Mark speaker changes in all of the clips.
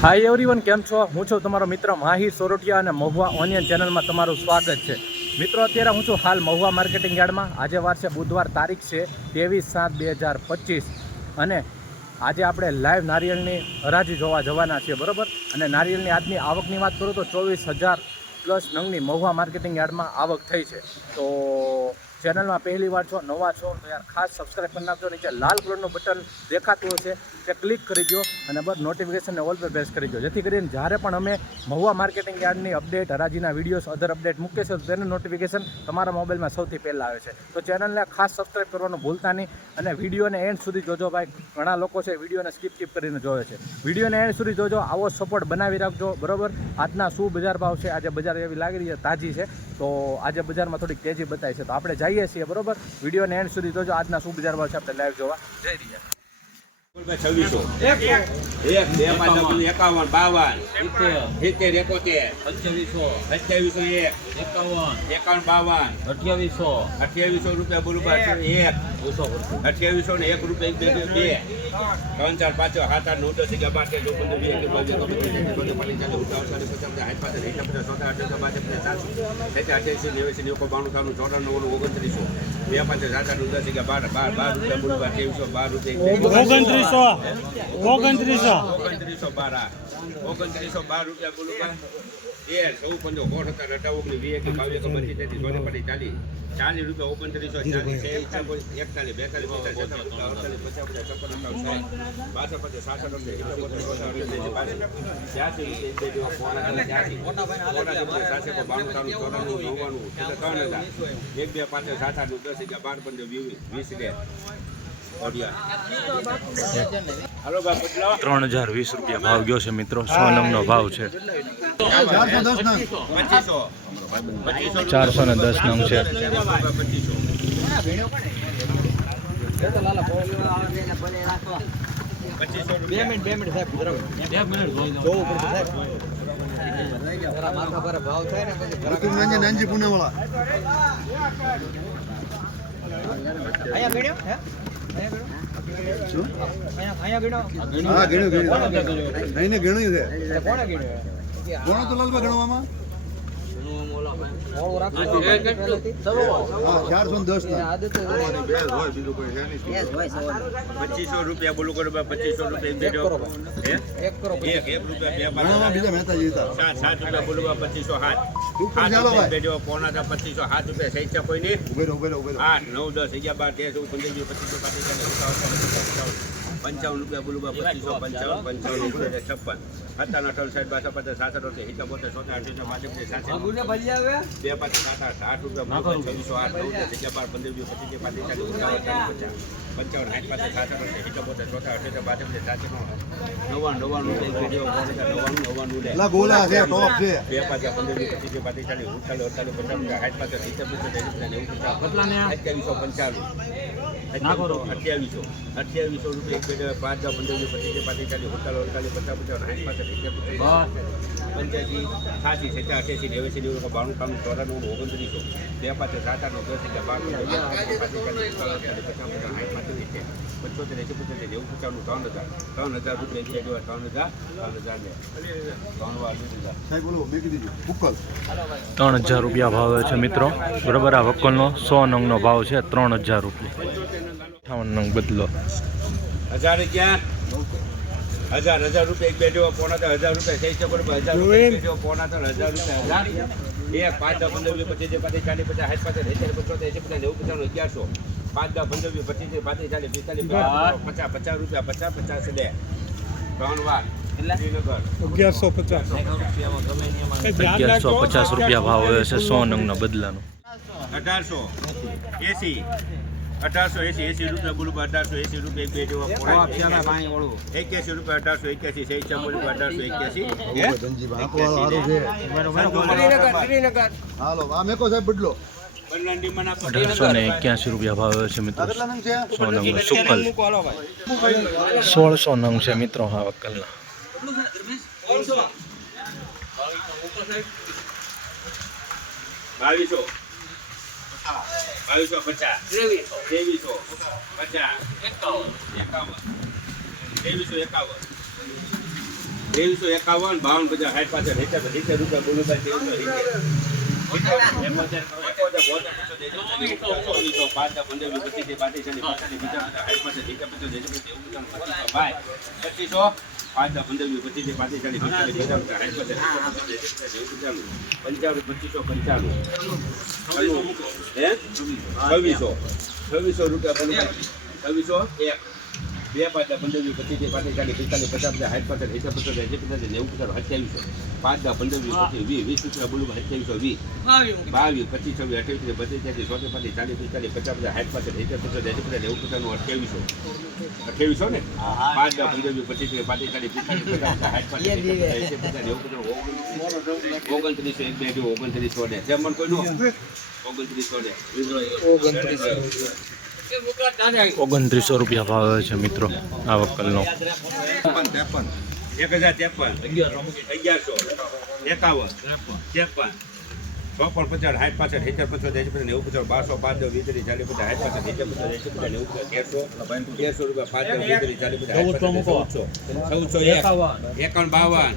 Speaker 1: Hi everyone કેમ છો? હું છું તમારો મિત્ર માહિર સોરઠિયા અને મહુવા ઓનિયન ચેનલમાં તમારું સ્વાગત છે. મિત્રો, અત્યારે હું છું હાલ મહુવા માર્કેટિંગ યાર્ડમાં. આજે વાર છે બુધવાર તારીખ છે ત્રેવીસ સાત બે હજાર પચીસ. અને આજે આપણે લાઈવ નારિયેળની હરાજી જોવા જવાના છીએ, બરોબર? અને નારિયેળની આજની આવકની વાત કરું તો ચોવીસ હજાર પ્લસ નંગની મહુવા માર્કેટિંગ યાર્ડમાં આવક થઈ છે. તો ચેનલમાં પહેલી વાર છો, નવા છો, તો યાર ખાસ સબસ્ક્રાઈબ કરી નાખજો. નીચે લાલ કલરનું બટન દેખાતું હશે તે ક્લિક કરી દો અને બસ નોટિફિકેશનને ઓલ પર પ્રેસ કરી દો જેથી કરીને જ્યારે પણ અમે મહુવા માર્કેટિંગ યાર્ડની અપડેટ હરાજીના વિડીયોઝ અધર અપડેટ મૂકીએ છીએ, તો તેનું નોટિફિકેશન તમારા મોબાઈલમાં સૌથી પહેલાં આવે છે. તો ચેનલને ખાસ સબસ્ક્રાઈબ કરવાનું ભૂલતા નહીં અને વિડીયોને એન્ડ સુધી જોજો ભાઈ. ઘણા લોકો છે વિડીયોને સ્કીપ સ્કીપ કરીને જોવે છે. વિડીયોને એન્ડ સુધી જોજો, આવો સપોર્ટ બનાવી રાખજો, બરોબર? આજના શું બજાર ભાવ છે? આજે બજાર એવી લાગી રહી છે, તાજી છે. તો આજે બજારમાં થોડીક તેજી બતાવી છે. તો આપણે જઈએ છીએ, બરોબર? વિડીયોને એન્ડ સુધી જોજો. આજના શું બજાર છે, આપણે લાઈવ જોવા. જઈ રહ્યા
Speaker 2: છવ્વીસો એક બે પાંચ એકાવન બાવન સિત્તેર એકોતેર
Speaker 3: અઠ્યાવીસો
Speaker 2: સત્યાવીસો એક
Speaker 3: એકાવન
Speaker 2: એકાવન બાવન
Speaker 3: અઠ્યાવીસો
Speaker 2: અઠ્યાવીસો રૂપિયા બોલું એક અઠ્યાવીસો ને એક રૂપિયા બે બે બે ત્રણ ચાર પાંચ છ સાત આઠ નવ દસ અગિયાર બાર તેર ચૌદ પંદર વીસ એકવીસ બાવીસ ચોવીસ પચીસ ચાલીસ ચાલીસ પચાસ સોતા બાર અઠ્યાસી નેવ્યાસી નેવું બાણું ત્રાણું ચોરાણું નવ્વાણું ઓગણત્રીસો બે પાંચ સાત આઠ નવ દસ અગિયાર બાર બાર બાર રૂપિયા બોલું અઠ્યાવીસો બાર રૂપિયા
Speaker 4: ઓગણત્રીસો ઓગણત્રીસો
Speaker 2: ઓગણત્રીસો બાર ઓગણત્રીસો બાર રૂપિયા બોલું. તેર ચૌદ પંદર તેત્રીસ ચોત્રીસ પચીસ ચાલીસ ચાલીસ રૂપિયા ઓગણત્રીસો ચાલીસ એકતાલીસ બેતાલીસ અડતાલીસ પચાસ પચાસ છપ્પન અઠ્ઠાવન સાઠ બાસઠ પચાસ સાસઠ એક ત્રણ હજાર એક બે પાંચ સાત આઠ દસ અગિયાર બાર પંદર વીસ વીસ બે
Speaker 1: ત્રણ હજાર વીસ રૂપિયા ભાવ ગયો છે મિત્રો. સો નંગનો ભાવ છે. ચારસો ને દસ નંગ છે.
Speaker 3: બે અહીંયા મેળ્યો હા ગણ્યું
Speaker 4: ગણ્યું. અહીંને ગણ્યું છે.
Speaker 3: કોણે
Speaker 4: તો લાલભાઈ ગણવામાં
Speaker 3: મોડું રાખવું પહેલેથી
Speaker 4: હા ચારસો ને દસ ના
Speaker 2: પચીસો રૂપિયા બોલું કરો પચીસો રૂપિયા સાત સાત રૂપિયા બોલું પચીસો
Speaker 4: ઉપર
Speaker 2: સાત રૂપિયા પચીસો સાત સહી છે કોઈ નહીં આઠ નવ દસ અગિયાર બાર તેર પંદર પચાસ પંચાવન રૂપિયા બોલું બા પચીસો પંચાવન પંચાવન રૂપિયા છપ્પન. સત્તાવન અઠાવન સાઠ બાસઠ પચાસ સાસઠ અઠ્યાસી સિત્તેર બોતેર સોતેર અઠ્યાસી પાંચ સાત બે પાંચ સાત આઠ આઠ રૂપિયા બોલું છવ્વીસો આઠ નવ છે અગિયાર બાર પંદર વીસ પચીસ પાંત્રીસ ચાલીસ પચાસ પંચાવન સાઠ પાંચ સાસઠ અઠ્યાસી સિત્તેર બોતેર સોતેર અઠ્યાસી પાંચ સાત નવ્વાણું નવ્વાણું નવ્વાણું બે પાંચ પંદર વીસ પચીસ પાંત્રીસ ચાલીસ ઉનચાલીસ અડતાલીસ પચાસ સાઠ પાંચ સિત્તેર બોતેર નેવું પચાસ અઠ્યાવીસો પંચાણું અઠ્યાવીસો અઠ્યાવીસો રૂપિયા પાંચ દસ પંદર પચીસ પાંત્રીસ ચાલીસ ઉનચાલીસ અડતાલીસ પચાસ પચાસ સાઠ સિત્તેર પંચ્યાસી છ્યાસી સિત્તેર અઠ્યાસી નેવ્યાસી નેવું બાણું ત્રાણું ચોરાણું ઓગણત્રીસો બે પાછળ સાત આઠ દસ અગિયાર બાર પચીસ પચાસ સાઠ સિત્તેર પંચોતેર એસી પંચોતેર નેવું પચાસનું ત્રણ હજાર. ત્રણ હજાર રૂપિયા બે જેવા ત્રણ હજાર ત્રણ હજાર ને ત્રણ વાર લીધા
Speaker 4: સાહેબ બોલો મેકી દીધું બુકલ
Speaker 1: ત્રણ હજાર રૂપિયા ભાવ છે મિત્રો. બરોબર આ વકલનો સો નંગનો ભાવ છે ત્રણ હજાર રૂપિયા. અઠાવન નંગ બદલો.
Speaker 2: હજાર અગિયાર હજાર હજાર રૂપિયા એક બે જેવો પોણા ત્રણ હજાર રૂપિયા થઈ શકો હજાર રૂપિયા જેવો પોણા ત્રણ હજાર રૂપિયા હજાર. એક પાંચ દસ પંદર વીસ પચીસ પાંચ ચાલીસ પચાસ સાઠ પાંચ સિત્તેર પંચોતેર એસી પચાસ નેવું પચાસ અગિયારસો. પાંચ દસ પંદર વીસ પચીસ પાંત્રીસ ચાલીસ પિસ્તાલીસ પચાસ પચાસ રૂપિયા પચાસ પચાસ લે ત્રણ વાર. શ્રીનગર
Speaker 4: અગિયારસો પચાસ.
Speaker 1: રૂપિયા ભાવ છે સો નંગનો બદલાનો.
Speaker 2: અઢારસો. એસી. અઢારસો એસી એસી રૂપિયા બોલું અઢારસો એસી રૂપિયા એક બે જેવો એક્યાસી રૂપિયા અઢારસો એક્યાસી સહી બોલું અઢારસો એક્યાસી.
Speaker 4: ધનજીભાઈ આખો હાલો આ મેકો સાહેબ બદલો.
Speaker 1: અઢારસો ને એક્યાસી રૂપિયા ભાવ છે મિત્રો.
Speaker 4: નંગ
Speaker 1: સો સુકલ સોળસો નંગ છે મિત્રો હા વક્કલના.
Speaker 2: બાવીસો. બાવીસો પચાસ. ત્રેવીસો. પચાસ. એકાવન ત્રેવીસો એકાવન. ત્રેવીસો એકાવન બાવન પચાસ સાઠ પાછળ રૂપિયા બોલું ભાઈ ત્રેવીસો પચીસો પાંચ પંદર પચીસ પાંત્રીસ ચાલીસ પંચાવન પચીસો પંચાણું છવ્વીસો. છવ્વીસો રૂપિયા છવ્વીસો? એક બે પાંચ પંદર વીસ પચીસ પાંત્રીસ ચાલીસ પિસ્તાલીસ પચાસ પચાસ સાઠ પચાસ એસી પચાસ એસી પચાસ નેવું પચાસ અઠ્યાવીસો પાંચ દા પંદર વીસ પચીસ વીસ વીસ રૂપિયા બોલું અઠ્યાવીસો વીસ બાવીસ પચીસ છવ્વીસ અઠ્યાવીસ પચીસ ત્યાંથી સોતે પાંત્રીસ ચાલીસ પિસ્તાલીસ પચાસ પચાસ સાઠ પચાસ એસી પચાસ એસી પચાસ નેવું પચાસનું અઠ્યાવીસો. અઠ્યાવીસો ને? પાંચ દા પંદર વીસ પચીસ ત્રીસ પાંત્રીસ ચાલીસ પિસ્તાલીસ પચાસ પચાસ સાઠ પચાસ એસી પચાસ નેવું પચાસ ઓગણત્રીસો એક બે જો ઓગણત્રીસો ને. જેમ મને કોઈ ઓગણત્રીસો ને.
Speaker 5: ઓગણત્રીસો. રૂપિયા ભાવ છે મિત્રો આ વકલનો
Speaker 2: એક હજાર ત્રેપન. અગિયારસો. એકાવન. ત્રેપન. ચોપન પચાસ સાઠ પાસઠ હેચર પચાસ એસી પચાસ નેવું પચાસ બારસો પાંચ વીસ ચાલીસ પચાસ સાઠ પાસઠ હેચર પચાસ એસી પચાસ નેવું પચાસ તેરસો. રૂપિયા પાંચ વીસ ચાલીસ પચાસ ચૌદસો ચૌદસો એકાવન, બાવન.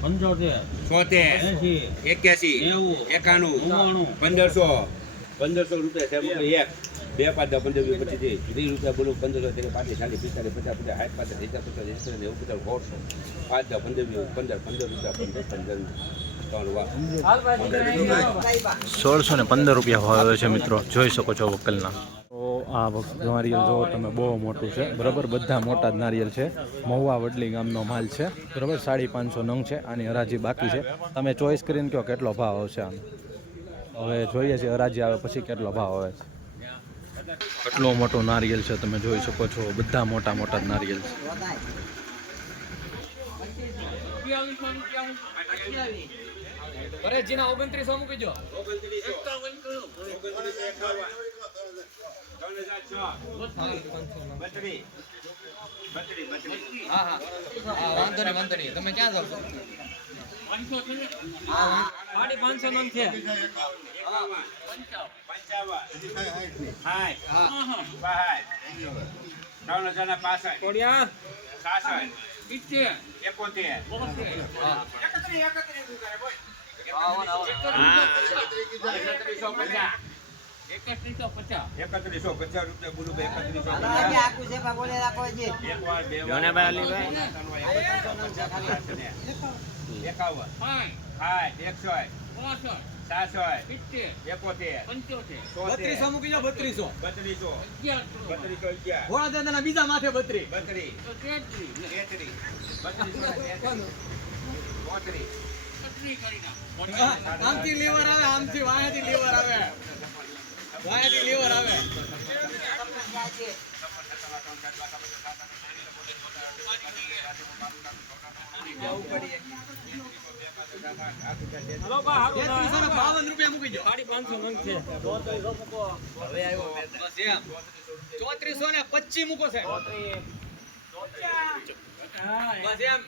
Speaker 2: છોતેર. એક્યાસી. એકાણું. પંદરસો. પંદરસો રૂપિયા છે એક. બે પાંચ પંદર વીસ પચીસ ત્રીસ રૂપિયા બોલું, પંદર તેર પાંત્રીસ ચાલીસ, પિસ્તાલીસ, પચાસ પચાસ, સાઠ પચાસ એસી પચાસ નેવું પચાસ સોળસો પાંચ દસ પંદર વીસ પંદર પંદર રૂપિયા, પંદર પંદર
Speaker 5: સોળસો ને પંદર રૂપિયા ભાવ છે મિત્રો. જોઈ શકો છો વકલના તો આ નારિયેલ જો તમે, બહુ મોટું છે. બરાબર? બધા મોટા જ નારિયેલ છે. મહુવા વડલી ગામનો માલ છે. બરાબર? સાડી પાંચસો નંગ છે. આની હરાજી બાકી છે. તમે ચોઈસ કરીને કહો કેટલો ભાવ આવશે આનો હવે જોઈએ છીએ હરાજી આવે પછી કેટલો ભાવ આવે છે. કેટલો મોટો નારિયેલ છે તમે જોઈ શકો છો. બધા મોટા મોટા નારિયેલ છે.
Speaker 3: અરે જીના ઓગણત્રીસો પાંચસો નો હા. હા. હા. વાંધો નહીં વાંધો નહીં તમે ક્યાં જાવ છો સાડી પાંચસો. એકત્રીસો છે
Speaker 2: એકત્રીસો પચાસ. રૂપિયા બોલું એકત્રીસો એક વાર બે એકાવન. સાઠ એકસો સાસઠ એકોતેર.
Speaker 3: બત્રીસો મૂકી દો બત્રીસો.
Speaker 2: બત્રીસો. બત્રીસો અગિયાર.
Speaker 3: ઘોડા દાદાના બીજા માથે બત્રી
Speaker 2: ચોત્રીસ
Speaker 3: આમથી લેવર આવે આમથી વાયાથી લેવર આવે. વાયાથી લેવર આવે. જવું ને બાવન રૂપિયા મૂકી દો. સાડી પાંચસો નંગ છે. બસ એમ. ચોત્રીસો ને પચીસ મૂકો છે બસ એમ.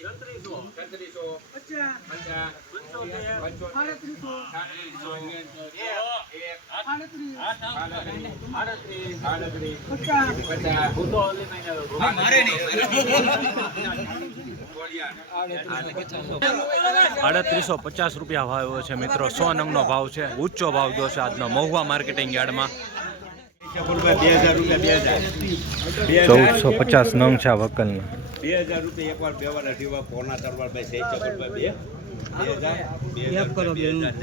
Speaker 2: પાંત્રીસો પાંત્રીસ પચાસ પચાસ.
Speaker 5: આડત્રીસો પચાસ રૂપિયા ભાવ છે મિત્રો. સો નંગનો ભાવ છે. ઊંચો ભાવ જો છે આજનો મહુવા માર્કેટિંગ યાર્ડમાં.
Speaker 2: બે હજાર રૂપિયા બે હજાર બે
Speaker 5: ચૌદસો પચાસ નંગ છે આ વકલના
Speaker 2: બે હજાર રૂપિયા એક વાર બે વાર અઢી વાર કોના તરવાર ભાઈ સહી ચકર ભાઈ બે. બે હજાર બે બે હજાર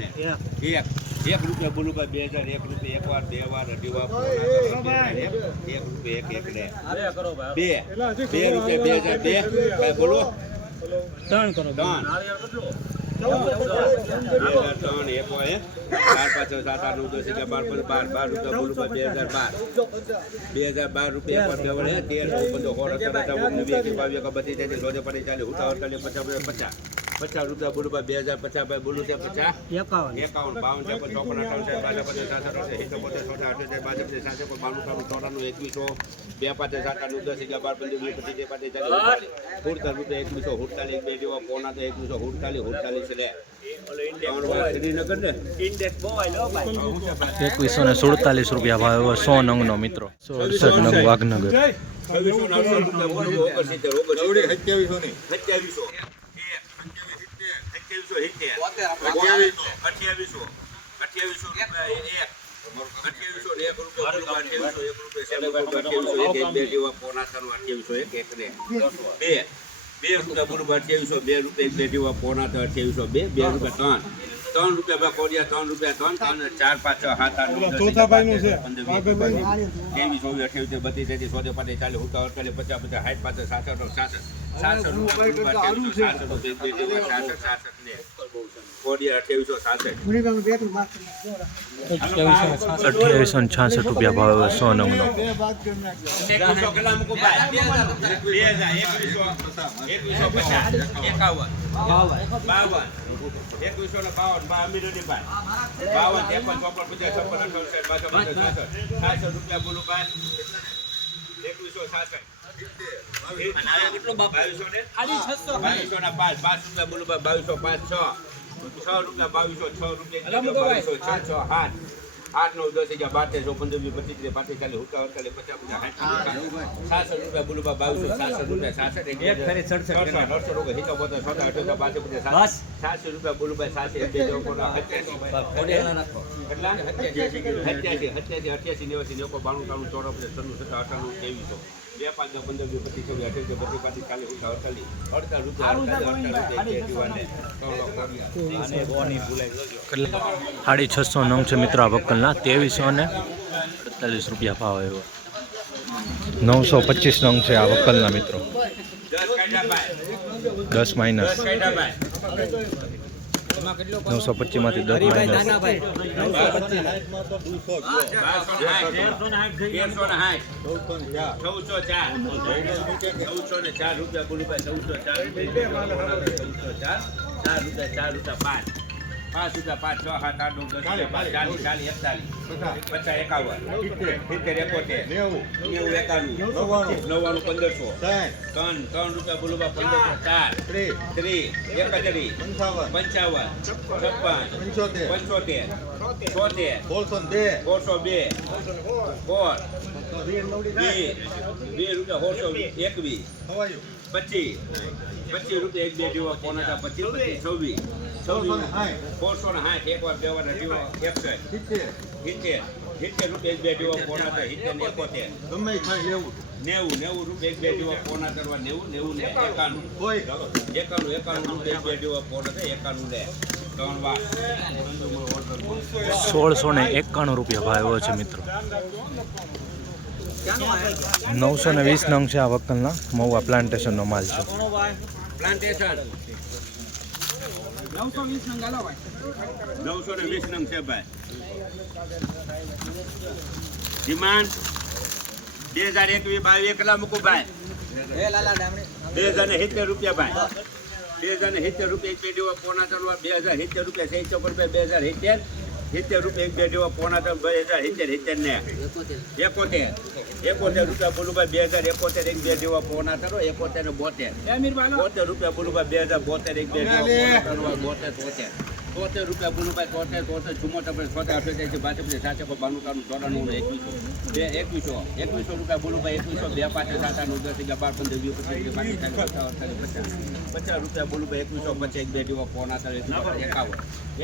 Speaker 2: એક. એક. રૂપિયા બોલું ભાઈ બે હજાર એક રૂપિયા એક વાર બે વાર અઢી વાર એક. એક રૂપિયા એક એક બે. બે રૂપિયા બે હજાર બે ભાઈ બોલો. ત્રણ કરો ત્રણ. બે હજાર ત્રણ એક હોય બાર પાંચ સાત આઠ નવ દસ બાર પાંચ બાર બાર રૂપિયા બોલું ભાઈ બે હજાર બાર. બે હજાર બાર રૂપિયા પર બે વડે તેર ચૌદ પંદર સોળ અઢાર ઓગણીસ વીસ એકવીસ બાવીસ એકવીસ બત્રીસ તેત્રીસ ચોત્રીસ પાંત્રીસ ચાલીસ ઉતાવળ પચાસ પચાસ. પચાસ પચાસ રૂપિયા બોલું ભાઈ બે હજાર પચાસ ભાઈ બોલું છે પચાસ એકાવન એકાવન બાવન છે ચોપન અઠાવન છે બાસઠ પચાસ સાસઠ અઠાસી છોટા બોતેર છે અઠ્યોતેર બાસઠ સાસઠ પણ બાણું ત્રાણું ચોરાણું એકવીસો બે પાંચ સાત આઠ દસ એગા બાર પંદર વીસ પચીસ પાંત્રીસ હુડતાલીસ રૂપિયા એકવીસો હુડતાલીસ બે જેવા પોના તો એકવીસો હુડતાલીસ હુડતાલીસ લે
Speaker 5: એકવીસો ને સુડતાલીસ રૂપિયા ભાવ એવો સો નંગનો મિત્રો સો અડસઠ નંગ વાઘનગર
Speaker 2: છવ્વીસો ને અડસો રૂપિયા બોલજો ઓગણસિત્તેર
Speaker 4: ચવડી
Speaker 2: ઓગણસિત્તેર
Speaker 4: સત્યાવીસો ની
Speaker 2: સત્યાવીસો સત્યાવીસો સિત્તેર અઠ્યાવીસો. અઠ્યાવીસો. રૂપિયા એક. અઠ્યાવીસો એક રૂપિયા અઠ્યાવીસો એક રૂપિયા બે જેવા ત્રણ અઠ્યાવીસો એક એક બે. બે. રૂપિયા બોલવા અઠ્યાવીસો બે રૂપિયા એક બે જેવા પોણા ત્રણ અઠ્યાવીસો બે બે રૂપિયા ત્રણ. ત્રણ રૂપિયા ભાઈ કોડિયા ત્રણ રૂપિયા ત્રણ ત્રણ ચાર પાંચ છ સાત આઠ નવ, ચોવીસ અઠ્યાવીસ બત્રીસ તેત્રીસ સોદે પાંત્રીસ ચાલે ઉનતાલીસ અડતાલીસ પચાસ પચાસ સાઠ પાંચ સાસઠ સાસઠ સાસઠ સાત બોલવા અઠ્યાવીસો સાસઠ ને કોડિયા અઠ્યાવીસો સાસઠ.
Speaker 5: અઠ્યાવીસો ને છાસઠ રૂપિયા ભાવ સો
Speaker 2: નવ? બે હજાર, એકવીસો, એકવીસો પચાસ, એકાવન, બાવન, એકવીસો ને બાવન, ભાઈ. બાવન, ત્રેપન, ચોપન, પચાસ, છપ્પન, અઠ્ઠાવન, સાઠ, બાસઠ, પચાસ, સાસઠ રૂપિયા બોલું ભાઈ. એકવીસો છાસઠ. બાવીસો પાંચ, છ. રૂપિયા બાવીસો, છ રૂપિયા છ, છ, આઠ. આઠ નવ દસ અગિયાર બાર તેર વીસ પચીસ ત્રીસ પાંત્રીસ ચાલીસ હુકા ચાલીસ પચાસ પચાસ સાતસો રૂપિયા બોલું બાવીસો સાતસઠ રૂપિયા સાસઠ સડસઠ અડસો રૂપિયા. હિતો બોતેર સોતા અઠ્યોતેર બાસઠ પચાસ સાતસો રૂપિયા બોલું ભાઈ સાતસો એક બે કેટલા સત્યાસી સત્યાસી અઠ્યાસી નેવાસી નેકો બાણું ત્રાણું ચોરાણું છન્નું સત્તા અઠાણું ત્રેવીસો. બે પાંચ દસ પંદર વીસ પચીસ ચોવીસ અઠ્યાસી બત્રીસ પાંત્રીસ ચાલીસ અડતાલીસ અડતાલીસ રૂપિયા અડતાલીસ અડતાલીસ રૂપિયા એક જીવાને
Speaker 5: સાડી છસો નંગ છે મિત્રો આ વકલના ત્રેવીસો ને અડતાલીસ રૂપિયા ભાવ એવો નવસો પચીસ નંગ છે આ વકલના મિત્રો.
Speaker 2: દસ
Speaker 5: માઇનસ. નવસો પચીસમાંથી દસ માઇનસ
Speaker 2: ચાર રૂપિયા ચાર રૂપિયા પાંચ પાંચ રૂપિયા પાંચ છ સાત આઠ નવ દસ ચાલીસ ચાલીસ એકતાલીસ પચાસ એકાવન સિત્તેર એકોતેર
Speaker 4: નેવું
Speaker 2: નેવું એકાણું
Speaker 4: નવ્વાણું
Speaker 2: નવ્વાણું પંદરસો ત્રણ ત્રણ રૂપિયા બોલું પંદરસો ચાર
Speaker 4: ત્રીસ
Speaker 2: ત્રીસ એકત્રીસ
Speaker 4: પંચાવન
Speaker 2: છપ્પન
Speaker 4: પંચોતેર
Speaker 2: પંચોતેર છોતેર.
Speaker 4: સોળસો ને બે.
Speaker 2: બે સોળ બે બે રૂપિયા સોળસો એકવીસ પચીસ પચીસ રૂપિયા એક બે જેવો પોણા પચીસ પચીસ છવ્વીસ.
Speaker 4: સોળસો ને
Speaker 2: નેવું નેવું પોણા કરવા નેવું નેવું ને એકાણું રૂપિયા બે પોણા થાય એકાણું
Speaker 5: સોળસો ને એકાણું રૂપિયા ભાવ છે મિત્રો. નવસો ને વીસ નંગ છે આ વકલના મહુવા પ્લાન્ટેશનનો માલ છે.
Speaker 2: પ્લાન્ટેશન નવસો ને વીસ નંગ છે ભાઈ. ડિમાન્ડ બે હજાર એકવીસ બાવીસ એકલા મૂકું ભાઈ? બે હજાર ને સિત્તેર રૂપિયા ભાઈ. બે હજાર ને સિત્તેર રૂપિયા એક બે પોણા ત્રણ બે હજાર સિત્તેર રૂપિયા સહી ચોપન રૂપિયા બે હજાર સિત્તેર. સિત્તેર રૂપિયા એક બે પોણા ત્રણ બે હજાર સિત્તેર સિત્તેર ને. એકોતેર. એકોતેર રૂપિયા બોલું બે હજાર એકોતેર એક બે જેવા પોણા ત્રણ એકોતેર ને બોતેર. બોતેર રૂપિયા બોલું ભાઈ બે હજાર બોતેર એક બે જેવા બોતેર તોતેર. તોતેર રૂપિયા બોલું ભાઈ તોતેર તોતેર ચુમ્મોતેર છોતેર અઠ્યોતેર છે બાસઠ સાતસો બાણું ત્રાણું ચોરાણું એકવીસો. બે એકવીસો એકવીસો રૂપિયા બોલું ભાઈ એકવીસો બે પાંચ સાત આઠ દસ અગિયાર બાર પંદર વીસ પચીસ પચાસ રૂપિયા બોલું ભાઈ એકવીસો પચાસ એક બે જેવો પોણા એકવીસો એકાવન.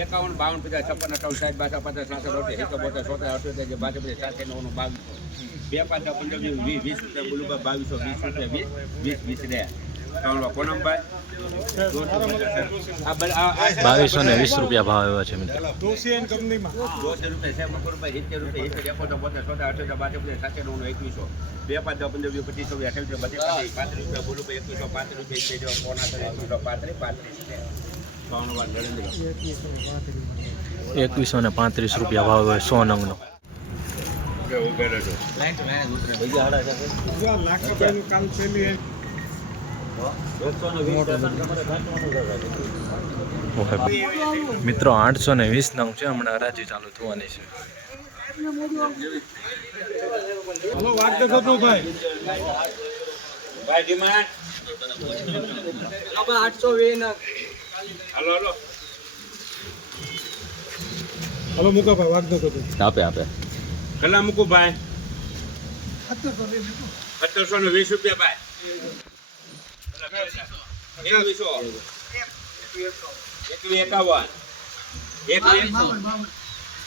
Speaker 2: એકાવન બાવન પચાસ છપ્પન અઠાવન સાઠ બાસઠ પચાસ સાસઠ અઠ્યાસી બોતેર છોતેર અઠ્યોતેર છે બાસઠ પછી સાત નવનું બાવીસો. બે પાંચ પંદર વીસ વીસ રૂપિયા બાવીસો વીસ રૂપિયા વીસ વીસ વીસ રહ્યા
Speaker 5: બાવીસો ને વીસ રૂપિયા ભાવ એવા છે મિત્રો.
Speaker 2: રૂપિયા છે રૂપિયા રૂપિયા રૂપિયા એકવીસો. બે પાંચ દસ પંદર વીસ પચીસો બત્રીસ પાંત્રીસ રૂપિયા બોલું ભાઈ એકવીસો પાંત્રીસ રૂપિયા એક બે જેવા પોણા પાંત્રીસ પાંત્રીસ છે
Speaker 5: એકવીસો ને પાંત્રીસ રૂપિયા ભાવ હોય સો નંગનો
Speaker 2: ઉભે રહેજો
Speaker 5: મિત્રો આઠસો ને વીસ નંગ છે હમણાં હરાજી ચાલુ થવાની છે.
Speaker 2: ભાઈ ડિમાન્ડ
Speaker 3: આઠસો વીસ
Speaker 2: હલો હલો
Speaker 6: હવે મૂકો ભાઈ વાગતો તો
Speaker 5: આપે આપે.
Speaker 2: કલા મૂકું ભાઈ? સત્તરસો ને વીસ રૂપિયા ભાઈ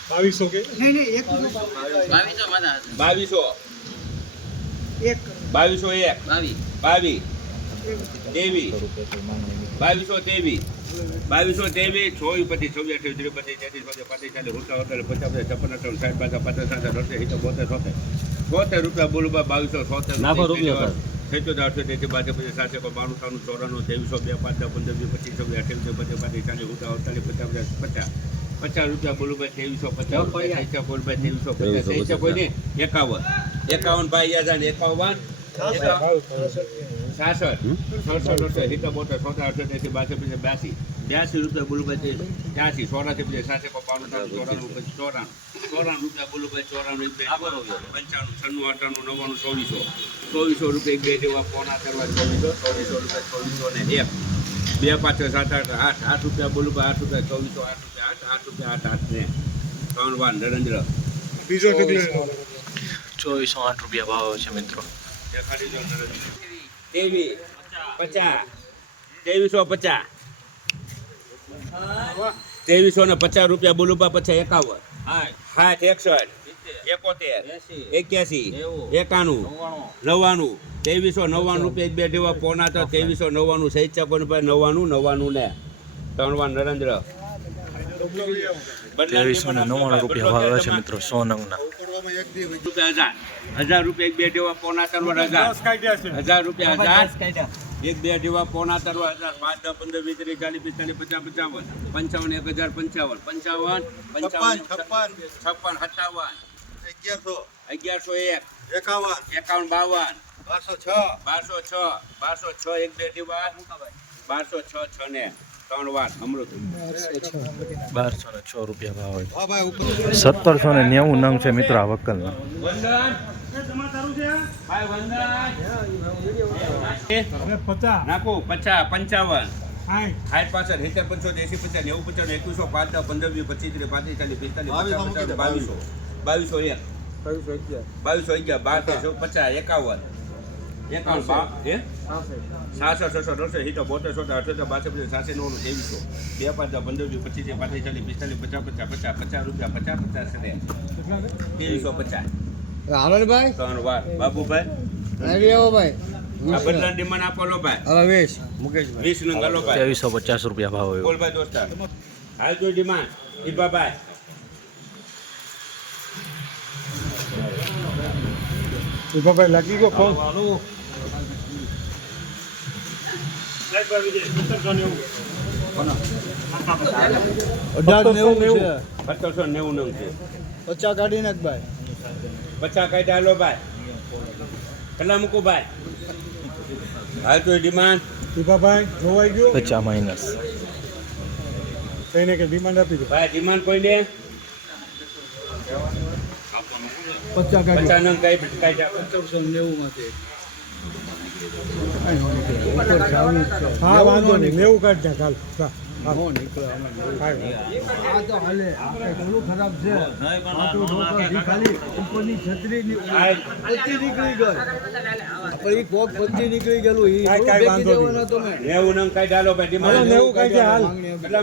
Speaker 6: બાવીસો કે
Speaker 2: બાવીસો એક બાવીસ તેવીસ બાવીસો તેવીસ ચોવીસ પચીસ છવ્વીસ અઠ્યાવીસ ત્રીસ બત્રીસ તેત્રીસ ચોત્રીસ પાંત્રીસ ચાલીસ રૂપિયા અડતાલીસ પચાસ પચાસ છપ્પન અઠાવન સાઠ પાછા પચાસ સાત બોતેર છોતેર છોતેર રૂપિયા બોલું બા બાવીસો છોતેર
Speaker 5: નાખો રૂપિયા,
Speaker 2: છેચોતેર અઠસો તેથી બાદ પછી સાતસો કોઈ બાણું ત્રાણું ચોરાણું ત્રેવીસો બે પાંચ પંદર વીસ પચીસો છવ્વીસ અઠ્યાવીસ બત્રીસ પાંત્રીસ ચાલીસ રૂપિયા અડતાલીસ પચાસ પચાસ પચાસ. પચાસ રૂપિયા બોલું ભાઈ ત્રેવીસો પચાસ પૈસા બોલ ભાઈ ત્રેવીસો પચાસ. પૈસા કોઈ નહીં એકાવન. એકાવન ભાઈ યાદ એકાવન? સાસઠ. સડસઠ બોતેર છોતેર અડસઠ એસી બાસઠ પછી બ્યાસી. બ્યાસી રૂપિયા બોલુભાઈ ત્યાંસી સોળાસી પછી સાતસો બાણું ચોરાણું પછી ચોરાણું. ચોરાણું રૂપિયા બોલુભાઈ ચોરાણું પંચાણું છન્નું અઠાણું નવ્વાણું ચોવીસો. ચોવીસો રૂપિયા બે જેવા પોણા કરવા ચોવીસો ચોવીસો રૂપિયા ચોવીસો ને એક. બે પાંચ છ સાત આઠ આઠ આઠ રૂપિયા બોલુભાઈ આઠ રૂપિયા ચોવીસો આઠ રૂપિયા આઠ આઠ રૂપિયા આઠ આઠ ને. ત્રણ વાર નરેન્દ્ર.
Speaker 6: બીજો
Speaker 5: ચોવીસો આઠ રૂપિયા ભાવ છે મિત્રો.
Speaker 2: નરેન્દ્ર. પચાસ. ત્રેવીસો પચાસ. ત્રેવીસો ને પચાસ રૂપિયા બોલુબા પચાસ એકાવન. સાઠ એકસઠ એકોતેર એક્યાસી એકાણું નવ્વાણું. ત્રેવીસો નવ્વાણું રૂપિયા બે ડેવા પોના તો ત્રેવીસો નવ્વાણું સહિત ભાઈ નવ્વાણું નવ્વાણું ને. ત્રણવા નરેન્દ્ર.
Speaker 5: ત્રેવીસો ને નવ્વાણું રૂપિયા ભાવ છે મિત્રો
Speaker 2: સોનંગના હજાર. હજાર રૂપિયા એક બે ડેવા પોના તરવાર હજાર. હજાર રૂપિયા હજાર. એક બે જેવા પોણા તરવા હજાર પાંચ દસ પંદર વીસ ત્રીસ ચાલીસ પિસ્તાલીસ પચાસ પંચાવન. પંચાવન એક હજાર પંચાવન. પંચાવન પંચાવન
Speaker 4: છપ્પન,
Speaker 2: છપ્પન. સત્તાવન.
Speaker 4: અગિયારસો.
Speaker 2: અગિયારસો એક.
Speaker 4: એકાવન.
Speaker 2: એકાવન બાવન.
Speaker 4: બારસો છ.
Speaker 2: બારસો છ. બારસો છ એક બે જેવા બારસો છ છ ને. ત્રણ વાર અમૃત
Speaker 5: બારસો ને છ રૂપિયા ભાવ હોય. સત્તરસો ને નેવું નંગ છે મિત્રો આ વકલના
Speaker 2: વંદન ભાઈ વંદન
Speaker 6: પચાસ.
Speaker 2: નાખો પચાસ પંચાવન. હાઈ પાસઠ સિત્તેર પંચોતેર એસી પચાસ નેવું પચાસ એકવીસો પાંચ પંદર વીસ પચીસ ત્રીસ પાંત્રીસ ચાલીસ પિસ્તાલીસ
Speaker 4: બાવીસો
Speaker 2: પચાસ
Speaker 4: મૂકી
Speaker 2: બાવીસો. બાવીસો. એક. બાવીસો અગિયાર. બાર પચાસ એકાવન. એકાવન હે? સાતસો છસો દોઢસો સિત્તેર બોતેર સોતેર અઠોતેર બાસઠ સાસી નવ્વાણું ત્રેવીસો. બે પાંચ પંદર વીસ પચીસ ત્રીસ પાંત્રીસ ચાલીસ પિસ્તાલીસ પચાસ પચાસ પચાસ પચાસ રૂપિયા પચાસ પચાસ છે ત્રેવીસો પચાસ.
Speaker 3: હાલો ભાઈ.
Speaker 2: ત્રણ વાર. બાબુભાઈ
Speaker 3: આવી ભાઈ.
Speaker 2: ડિમાન્ડ આપો ભાઈ.
Speaker 3: હવે વેશ
Speaker 2: વીસ નંગ લો
Speaker 5: ત્રેવીસો પચાસ રૂપિયા ભાવ
Speaker 2: બોલભાઈ દોસ્તાર. હાલ જો ડિમાન્ડ. ઈબાભાઈ
Speaker 6: લાગી ગયો ફોન
Speaker 3: અઢાર નેવું છે.
Speaker 2: સત્તરસો નેવું છે.
Speaker 3: પચાસ કાઢી નાખ ભાઈ.
Speaker 2: પચાસ કઈ ડાલો ભાઈ. કેટલા મૂકું ભાઈ? હાલ તો ડિમાન્ડ
Speaker 6: જોવાઈ ગયો?
Speaker 5: પચાસ માઇનસ
Speaker 6: કઈને કે ડિમાન્ડ આપી દો.
Speaker 2: ભાઈ ડિમાન્ડ કોઈ દે?
Speaker 3: પચાસ કાઢી
Speaker 2: પચાસ નંગ
Speaker 3: નેવું માંથી
Speaker 6: હા વાંધો નહીં. નેવું કાઢ.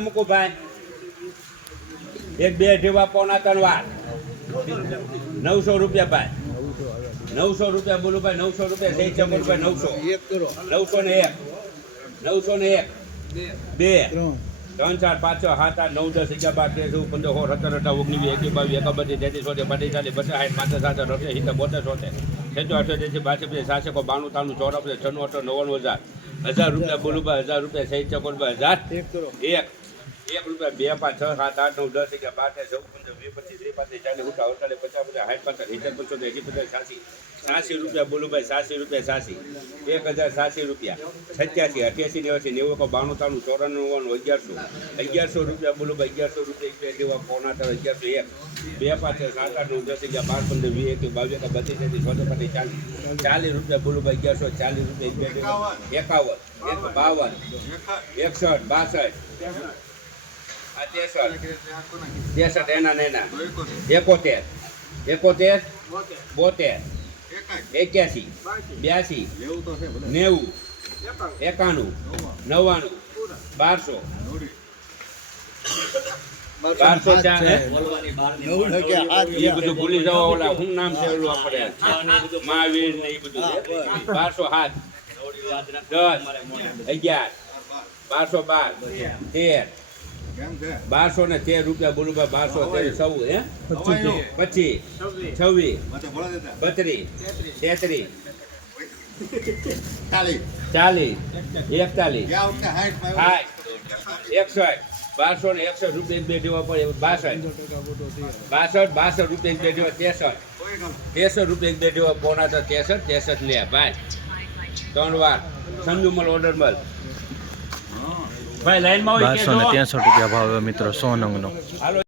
Speaker 3: નો
Speaker 2: ભાઈ એક બે જેવા પોણા ત્રણ વાર. નવસો રૂપિયા ભાઈ. નવસો રૂપિયા બોલું ભાઈ નવસો રૂપિયા છે બોલું નવસો.
Speaker 3: એક કરો.
Speaker 2: નવસો ને એક. નવસો ને એક. બે.
Speaker 3: ત્રણ.
Speaker 2: ચાર પાંચ છ સાત આઠ નવ દસ અગિયાર બાર તેર ચૌદ પંદર સોળ સત્તર અઢાર ઓગણીસ વીસ એકવીસ બાવીસ એક બત્રીસ તેત્રીસ ચોત્રીસ પાંત્રીસ ચાલીસ બસો સાઠ પાંચ સાત અઠ સિત્તેર બોતેર ચોતેર છેજો અઠો તેત્રીસ બાસઠ પચાસ સાતસો બાણું ત્રાણું ચોરાણું છન્નું અઠો નવ્વાણું હજાર. હજાર રૂપિયા બોલું ભાઈ હજાર રૂપિયા સહિત ચકોર હજાર.
Speaker 3: એક કરો.
Speaker 2: એક રૂપિયા બે, પાંચ, છ, સાત, આઠ, નવ, દસ, અગિયાર, બાર, તેર, ચૌદ, પંદર, વીસ, પચીસ, ત્રીસ, પાંત્રીસ, ચાલીસ ઉઠા અડતાલીસ પચાસ પચાસ સાઠ પચાસ સિત્તેર પંચોતેર એસી પચાસ સાસી સાસી રૂપિયા બોલું ભાઈ સાસી રૂપિયા સાસી એક હજાર સાસી રૂપિયા, સત્યાસી, અઠ્યાસી નેવાસી નેવું એકો બાણું તાણું ચોરાણું અગિયારસો અગિયારસો રૂપિયા બોલું ભાઈ અગિયારસો રૂપિયા, એક બે જેવા પોણા ત્રણ અગિયારસો એક, બે, પાંચ સાત, આઠ, નવ, દસ, અગિયાર, બાર, પંદર, વીસ એક બાવીસ એક બત્રીસ તેત્રીસ ચોથો પાંત્રીસ, ચાલીસ ચાલીસ રૂપિયા બોલું ભાઈ અગિયારસો, ચાલીસ રૂપિયા, એક બે એકાવન એક બાવન એકસઠ, બાસઠ ત્રેસઠ ત્રેસઠ એના એના. એકોતેર. એકોતેર બોતેર. એક્યાસી બ્યાસી નેવું એકાણું. નવ્વાણું. બારસો. બારસો ચાર એ બધું ભૂલી જવા ઓલા શું નામ છે ઓલું આપણે? મહાવીર ને એ બધું બારસો સાત દસ અગિયાર બારસો બાર તેર બારસો ને તેર રૂપિયા બોલું ભાઈ બારસો તેર સૌ હે? પચીસ છવ્વીસ. બત્રીસ તેત્રીસ. ચાલીસ. એકતાલીસ. સાઠ એકસઠ. બારસો ને એકસઠ રૂપિયા બે દેવા પડે. બાસઠ. બાસઠ બાસઠ રૂપિયા બે દેવા ત્રેસઠ. ત્રેસઠ રૂપિયા બે દેવા પોણા તો ત્રેસઠ ત્રેસઠ લે ભાઈ. ત્રણ વાર. સમજુ મળ ઓર્ડર મળ ભાઈ લાઈનમાં હોય
Speaker 5: બારસો ને ત્રેસઠ રૂપિયા ભાવ મિત્રો સો નંગનો
Speaker 2: હાલો